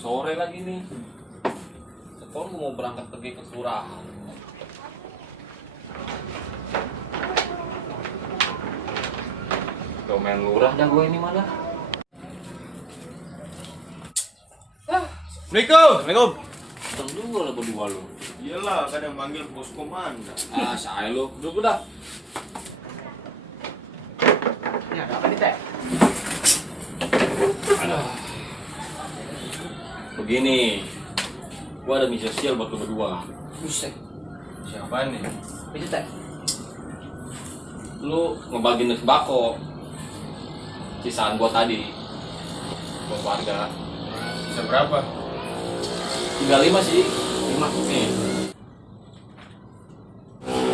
Sore lagi nih. Sekarang gue mau berangkat pergi ke kelurahan. Domain lurah dah gue ini mana? Assalamualaikum. Teng juga lah berdua lu. Iyalah, kadang manggil bos komandan. Saya lu. Duduk dah. Ini ada apa nih, Teh? Begini. Gua ada misi sosial buat lu berdua. Buset. Siapa nih? Itu, Teh. Lu ngebagiin sembako. Sisaan gua tadi. Buat warga. Bisa berapa? 35 sih. 5 nih.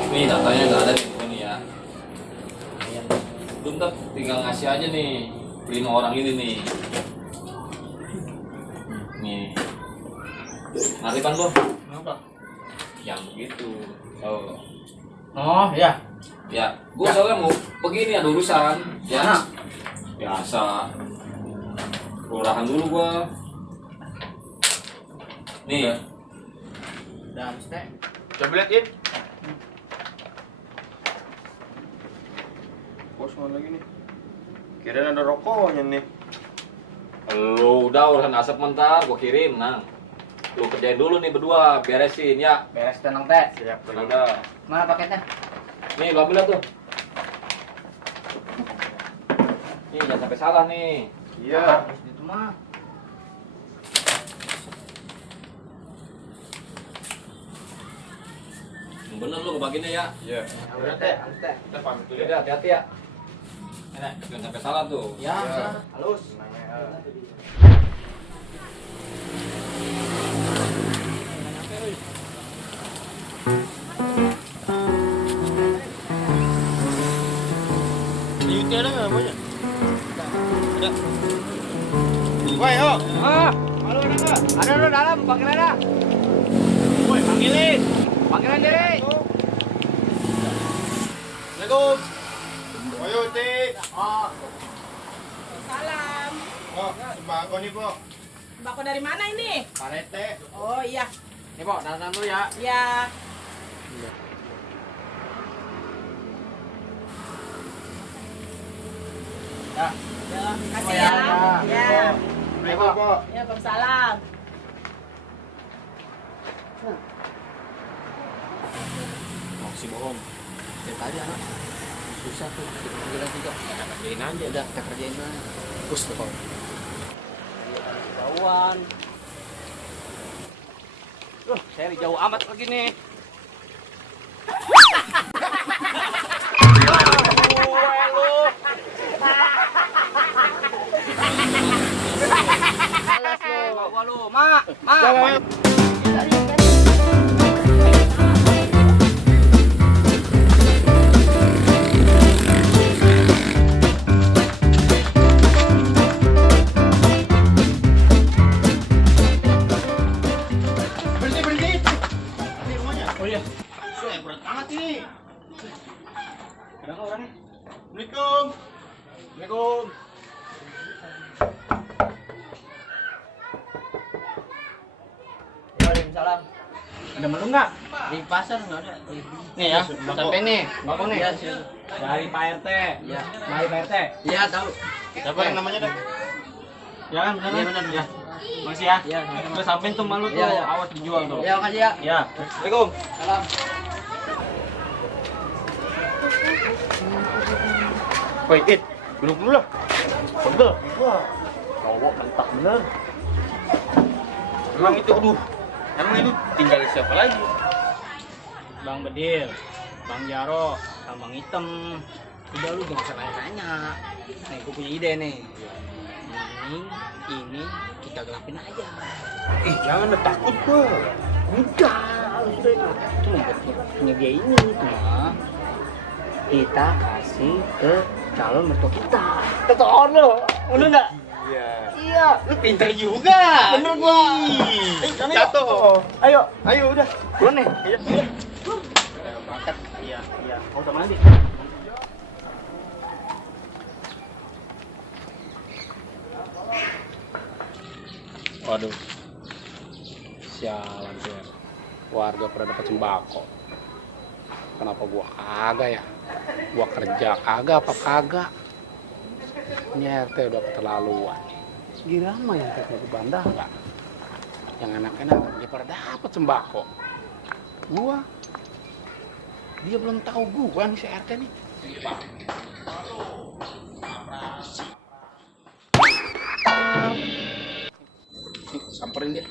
Nih datanya nggak ada nih ini ya. Lu ntar tinggal ngasih aja nih 5 orang ini nih. Nih. Ngerti kan lu? Kenapa? Yang begitu. Oh. Oh, ya. Ya, gua soalnya mau begini ada urusan. Ya. Mana? Biasa. Kelurahan dulu gua. Nih. Dan, Teh. Coba liatin. Bos mana lagi nih? Kirain ada rokoknya nih. Lu udah urusan asap mentar, gua kirim, Nang. Lu kerjain dulu nih berdua, beresin ya. Beres tenang, Teh. Siap, Udah. Mana paketnya? Nih, lu ambil lah tuh. Nih, jangan sampai salah nih. Iya. Harus itu mah. Yang bener lu kebagiannya ya. Iya. Udah, Teh. Harus, Teh. Kita pamit dulu Udah, hati-hati ya. Nih, jangan sampai salah tuh. Ya, Ya. halus. YouTube ada nggak namanya? Ada. Woi, oh. Ah, Halo, ada nggak? ada lu dalam, panggil aja. Woi, panggilin. Panggilan diri. Assalamualaikum. Ayo, Tik. Oh, Salam. Oh, sembako nih, Po. Sembako dari mana ini? Parete. Oh iya, nih, Pok, dalam dulu ya. ya. Ya. Ya, kasih Oh, ya. ya. Ya. Ayo, Po. Ya, Waalaikumsalam. Makasih bohong. Dari tadi anak susah tuh kita panggilan juga. Kita kerjain aja. Udah kita kerjain aja. Bus tuh kau. Jauhan. Saya jauh amat lagi nih. Alas lu, bawa lu, ma. Berhenti, berhenti. Ini rumahnya. Oh iya. Saya berat banget ini. Kenapa orangnya? Assalamualaikum. Assalamualaikum. Waalaikumsalam. Ada menu nggak? Di pasar nggak ada. Nih ya, Sembako. sampai nih, sembako nih. Iya, sih. Dari Pak RT. Iya. Dari Pak RT. Iya, tahu. Siapa yang namanya dah? Ya kan, bener Iya, kan? bener. Ya. Makasih ya. Iya, sama-sama. Udah sampein tuh malu tuh, Iya, iya. awas dijual tuh. Ya, makasih ya. Ya. Assalamualaikum. Salam. Woi, It. Duduk dulu lah. Pegel. Wah. Cowok mentak bener. Emang itu, aduh. Emang itu tinggal siapa lagi? Bang Bedil, Bang Jaro, sama Bang Item. Udah lu jangan usah nanya-nanya. Nih, gue punya ide nih. Ini kita gelapin aja. Jangan takut gua. Udah, udah itu. Cuma buat punya dia ini cuma kita kasih ke calon mertua kita. Ketahuan lo, bener nggak? Iya. Iya, lu pinter juga. Bener gua. Jatuh. Ayo, Ayo udah. buruan nih. Iya, iya. Berangkat. Iya, iya. Kau sama nanti. Waduh. Sialan sih. Warga pada dapat sembako. Kenapa gua kagak ya? Gua kerja kagak apa kagak? Ini RT udah keterlaluan. Gimana yang kerja di bandara? Yang enak-enak dia pada dapat sembako. Gua dia belum tahu gua nih si RT nih. Samperin dia.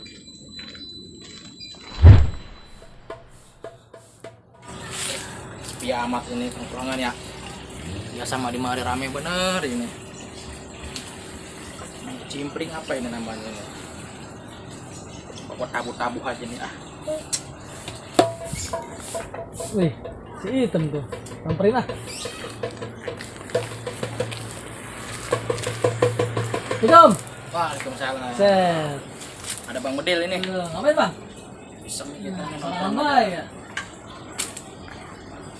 Sepi amat ini tongkrongan ya. Ya sama di mari rame bener ini. Cimpring apa ini namanya ini? Pokok tabu-tabu aja nih ah. Wih, si Item tuh. Samperin lah. Hitam. Waalaikumsalam. Set. Ada Bang Bedil ini. Ngapain bang? Iseng kita nih Lama ya.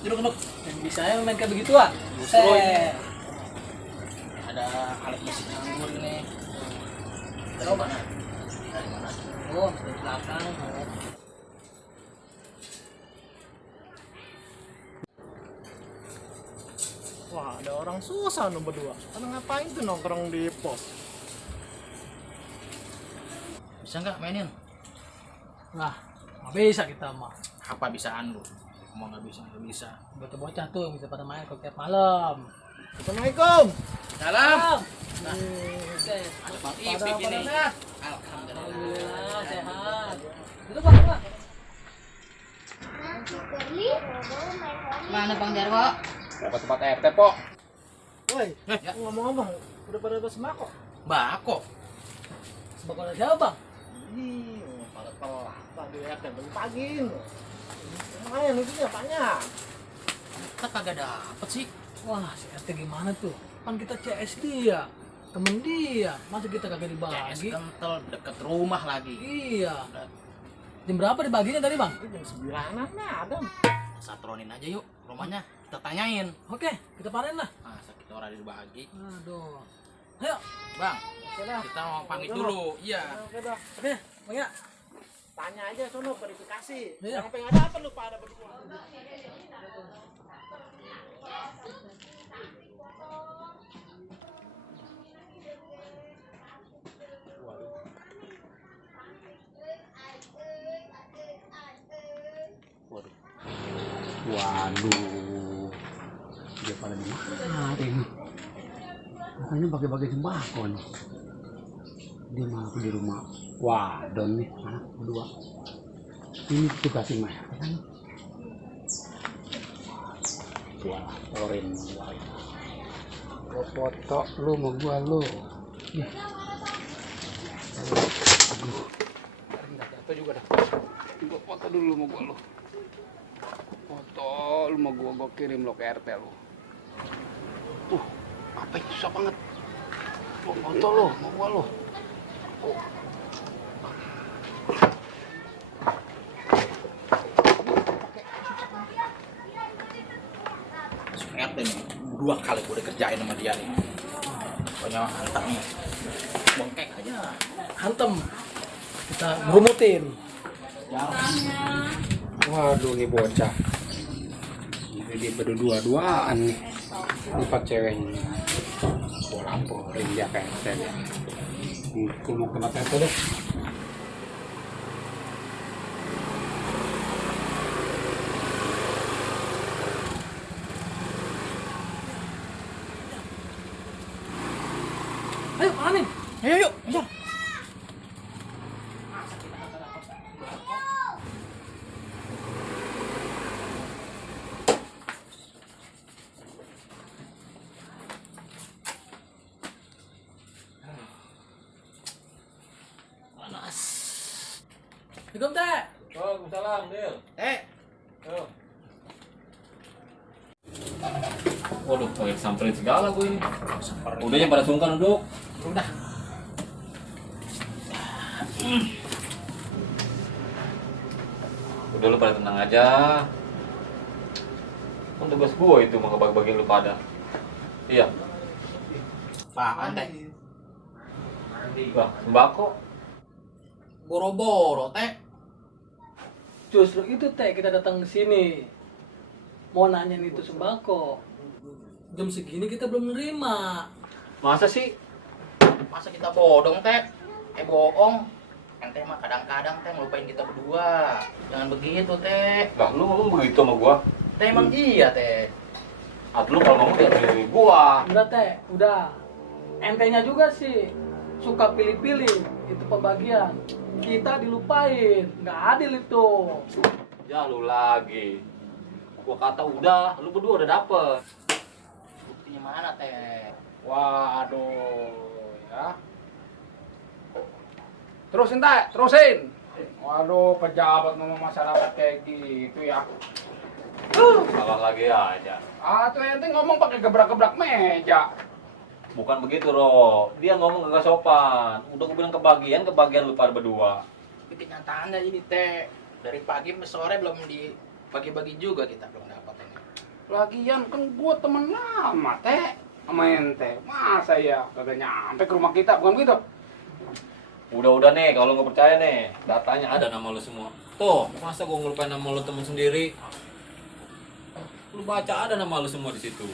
Duduk. Yang bisa ya main kayak begitu ah. Justru ini. Ada alat musik anggur ini. Coba mana? Dari mana? Oh, di belakang. Wah, ada orang susah nomor 2. Karena ngapain tuh nongkrong di pos? Bisa nggak mainin? Nah, nggak bisa kita mah. Apa bisaan lu? Mau nggak bisa. Bocah-bocah tuh yang bisa pada main kalau tiap malam. Assalamualaikum. Salam. Set. Ada Bang Ipik ini. Alhamdulillah. Alhamdulillah sehat. Duduk bang. Mana Bang Jarwo? Dapat tempat RT, Pok. Woi, Ya. ngomong-ngomong, udah pada dapat sembako? Bako. Sebab kalau siapa bang? Ih, pada telat. Tadi RT belum pagi. Lumayan itunya banyak. Kita kagak dapet sih. Wah, si RT gimana tuh? Kan kita CS dia, temen dia. Masa kita kagak CS dibagi? kental deket rumah lagi. Iya. Jam berapa dibaginya tadi bang? Itu jam 9-an ada. Satronin aja yuk rumahnya. Kita tanyain. Oke, kita panen lah. Masa kita orang dibagi. Aduh. Ayo. Bang, Oke dah. kita mau pamit dulu. Iya. Oke dah. Oke, bang ya. Tanya aja sono verifikasi. Iya. Yang pengen dapat lu pada berdua. Waduh. Dia pada di mana ini? Makanya bagi-bagi sembako nih. Dia malah di rumah. Wah, Don nih, anak berdua. Ini tugasin mah kan? Wah, oren. Gua foto lu mau gua lu. Nih. Aduh. Enggak jatuh juga dah. Gua foto dulu mau gua lu. Foto lu mau gua kirim lo ke RT lu. Apa itu susah banget. Lu foto lu mau gua lu. RT nih. 2 kali gue udah kerjain sama dia nih. Pokoknya mantap nih. Bongkek aja. Hantem. Kita ngerumutin. Waduh nih bocah. Jadi berdua-duaan nih. Empat ceweknya. Gua laporin dia ke RT deh. Gua mau ke tempat RT deh. Ayo, panen. Ayo yuk. Ayo. Panas. Assalamualaikum teh. Waalaikumsalam, Del. Yo. Waduh, pakai samperin segala gue ini. Udah yang pada sungkan duduk. Udah. Udah lu pada tenang aja. Kan tugas gue itu mau ngebagi-bagiin lu pada. Iya. Apaan teh? Wah, sembako. Boro-boro teh. Justru itu teh kita datang ke sini. Mau nanyain itu sembako. Jam segini kita belum nerima. Masa sih? Masa kita bodong teh? Bohong. Ente mah kadang-kadang teh ngelupain kita berdua. Jangan begitu teh. Lah, lu ngomong begitu sama gua. Teh emang iya teh. Lu kalau ngomong jangan pilih gua. Udah teh, udah. Entenya juga sih suka pilih-pilih. Itu pembagian. Kita dilupain. Nggak adil itu. Ya lu lagi. Gua kata udah, lu berdua udah dapet. Buktinya mana teh? Waduh, ya. Terusin, Teh, terusin. Waduh, pejabat ngomong masyarakat kayak gitu ya. Salah lagi aja. Ah, tuh ente ngomong pakai gebrak-gebrak meja. Bukan begitu, Ro. Dia ngomong kagak sopan. Udah gua bilang kebagian lu pada berdua. Tapi kenyataannya ini teh dari pagi sampai sore belum dibagi-bagi juga kita belum dapat ini. Lagian kan gua temen lama, Teh. Sama ente. Masa ya kagak nyampe ke rumah kita, bukan begitu? Udah nih, kalau nggak percaya nih, datanya ada nama lu semua. Tuh, masa gua ngelupain nama lu temen sendiri? Lu baca ada nama lu semua di situ.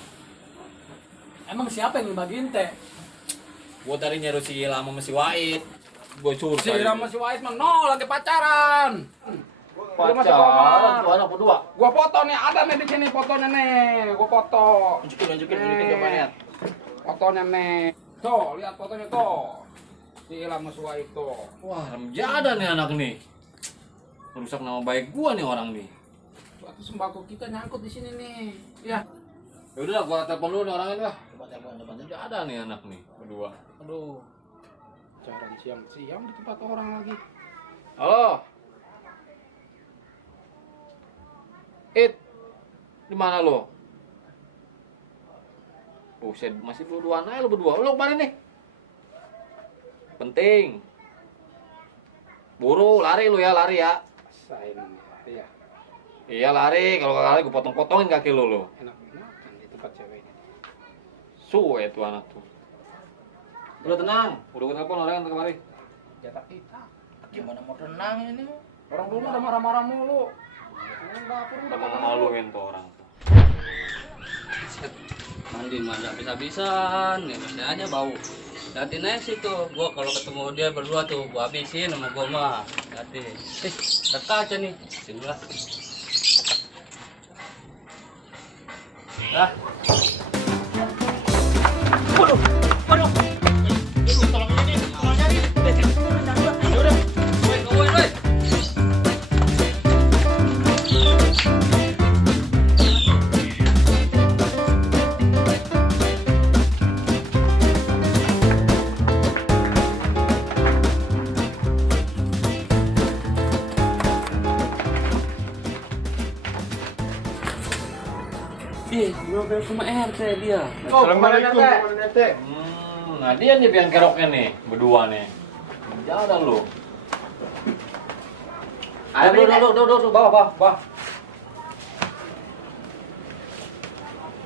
Emang siapa yang ngebagiin teh? Gua tadi nyari si Ilham sama si Wahid. Gua curhat. Si Rama si Wahid mah no, lagi pacaran. Pacaran, tuh anak berdua. Gua foto nih, ada nih di sini fotonya nih. Gua foto. Tunjukin gambarnya. Fotonya nih. Tuh, lihat fotonya tuh. Si Ilham sama si Wahid tuh. Wah, remjada nih anak nih. Merusak nama baik gua nih orang nih. Suatu sembako kita nyangkut di sini nih. Ya. Ya udah, gua telepon dulu nih orangnya dah. Coba telepon. Ada nih anak nih berdua. Aduh. Pacaran siang-siang di tempat orang lagi. Halo. Di mana lo? Buset, masih berdua aja lo berdua. Lo kemana nih? Penting. Buru, lari lo ya, lari ya. Sain ya. Iya lari, kalau lari gue potong-potongin kaki lo. Enak-enakan di tempat cewek ini. Suwe tuh anak tuh. Udah tenang, udah gue telepon orang yang kemari. Jatah kita. Gimana mau tenang ini? Orang dulu udah marah-marah mulu. Orang dapur udah Udah kagak maluin tuh orang tuh. Mandi mandi habis-habisan, ya masih aja bau. Liatin aja sih tuh, gua kalau ketemu dia berdua tuh, gua habisin sama gua mah. Liatin. Lihat kaca nih, sini lah. Dah. Gua ke rumah RT dia. Assalamualaikum. Nah dia nih biang keroknya nih, berdua nih. Jalan lu. Ayo, udah, bawa.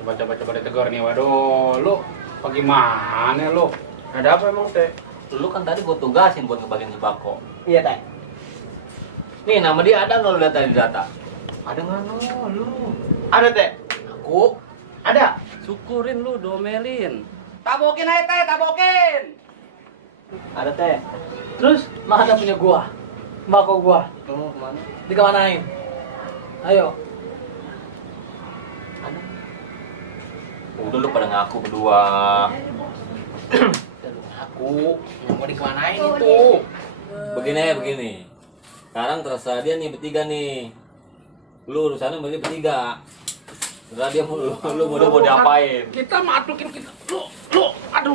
Coba ditegur nih, waduh, lu bagaimana lu? Ada apa emang teh? Lu kan tadi gua tugasin buat ngebagiin sembako. Iya teh. Nih nama dia ada nggak lu lihat tadi di data? Ada nggak lu? Ada teh? Aku Ada. Syukurin lu, domelin. Tabokin aja teh, tabokin. Ada teh. Terus mana punya gua? Sembako gua. Kamu kemana? Dikemanain? Ayo. udah lu pada ngaku berdua. Aku mau dikemanain itu? Begini. Sekarang terserah dia nih bertiga nih. Lu urusannya sama dia bertiga. Terserah dia lu mau diapain. Kita matukin kita. Lu, aduh.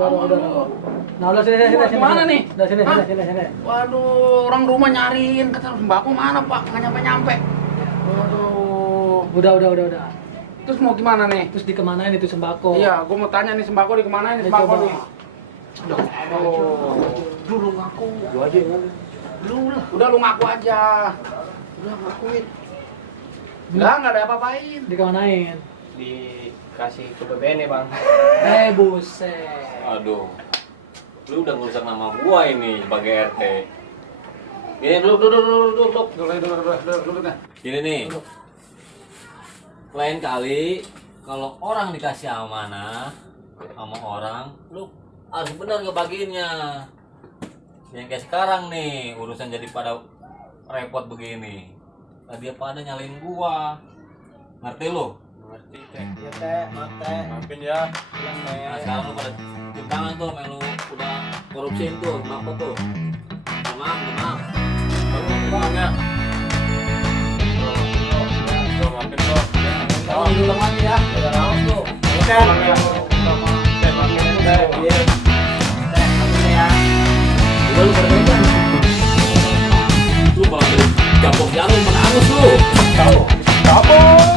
Udah. Nah, udah sini. Gimana nih? Udah sini. Waduh, orang rumah nyariin kata sembako mana Pak? Nggak nyampe. Waduh. Udah. Terus mau gimana nih? Terus dikemanain itu sembako? Iya, gua mau tanya nih sembako di kemana nih Ya, sembako coba. nih? Dulu ngaku. Lu aja. Udah lu ngaku aja. Udah ngakuin. Nggak ada apa-apain. Dikemanain? Dikasih ke BBN ya bang. Buset. Aduh. Lu udah ngerusak nama gua ini sebagai RT. Gini, duduk. Gini nih. Lain kali kalau orang dikasih amanah sama orang, lu harus benar ngebagiinnya. Yang kayak sekarang nih, urusan jadi pada repot begini. Tadi pada nyalain gua. Ngerti lu? Ngerti, Teh. Iya, Teh. Maafin ya. Nah, sekarang lu pada cium tangan tuh, main lu udah korupsiin tuh, kenapa tuh? Maaf. Bangnya. Maafin kok. Kalau diulang lagi ya. Udah raus tuh. Teh, maafin Teh. Iya. Udah lu berbeda. Lu malah beli jambok jarum menangus lu. Kabur.